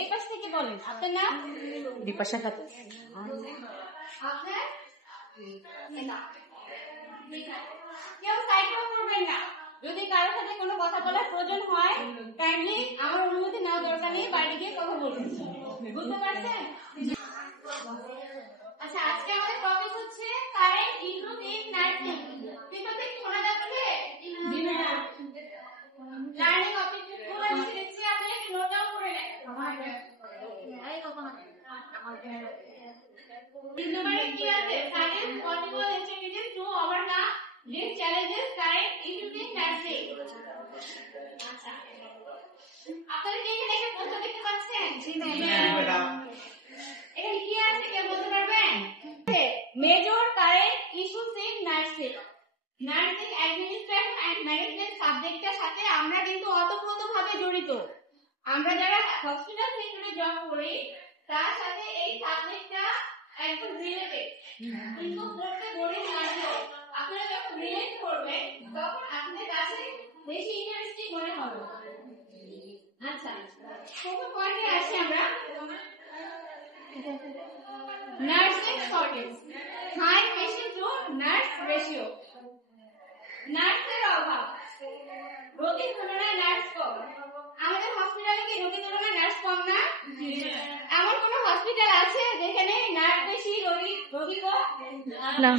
এই পাশ থেকে বলেন আপনার নাম? বিপাশা খাতুন। আপনার? কেউ সাইকেল করবেন না। যদি কারোর সাথে কোনো কথা বলার প্রয়োজন হয় কাইন্ডলি আমার অনুমতি নেওয়া দরকার নেই, বাইরে গিয়ে কথা বলুন। বুঝতে পারছেন? আচ্ছা, আজকে আমাদের টপিক হচ্ছে কারেন্ট ইনপুট ইন নার্সিং। কিন্তু কি শোনা যাচ্ছে? জি ম্যাডাম। লার্নিং অবজেক্টিভগুলো লিখে দিচ্ছি, আপনারা কি নোট ডাউন করে নেন। তিন নম্বরে কি আছে? Suggest possible strategies to overcome this challenges current input in nursing. আচ্ছা, আপনারা কি এখানে একটা প্রশ্ন দেখতে পাচ্ছেন? জি ম্যাডাম। এখানে কি আছে কে বলতে পারবেন? Major current issues in nursing. Nursing administration and management সাবজেক্টটার সাথে আমরা কিন্তু ওতপ্রোতভাবে জড়িত। আমরা যারা হসপিটাল সেক্টরে জব করি তার সাথে এই সাবজেক্টটা একদম রিলেটেড। কিন্তু পড়তে বোরিং লাগলেও আপনারা যখন রিলেট করবেন তখন আপনাদের কাছে বেশি ইন্টারেস্টিং মনে হবে। আচ্ছা, প্রথম পয়েন্টে আসি আমরা। Nursing shortage, high patient to nurse ratio. নার্সের অভাব, রোগীর তুলনায় নার্স কম। আমাদের হসপিটালে কি রোগীর তুলনায় নার্স কম না? এমন কোন হসপিটাল আছে যেখানে নার্স বেশি রোগী কম? না।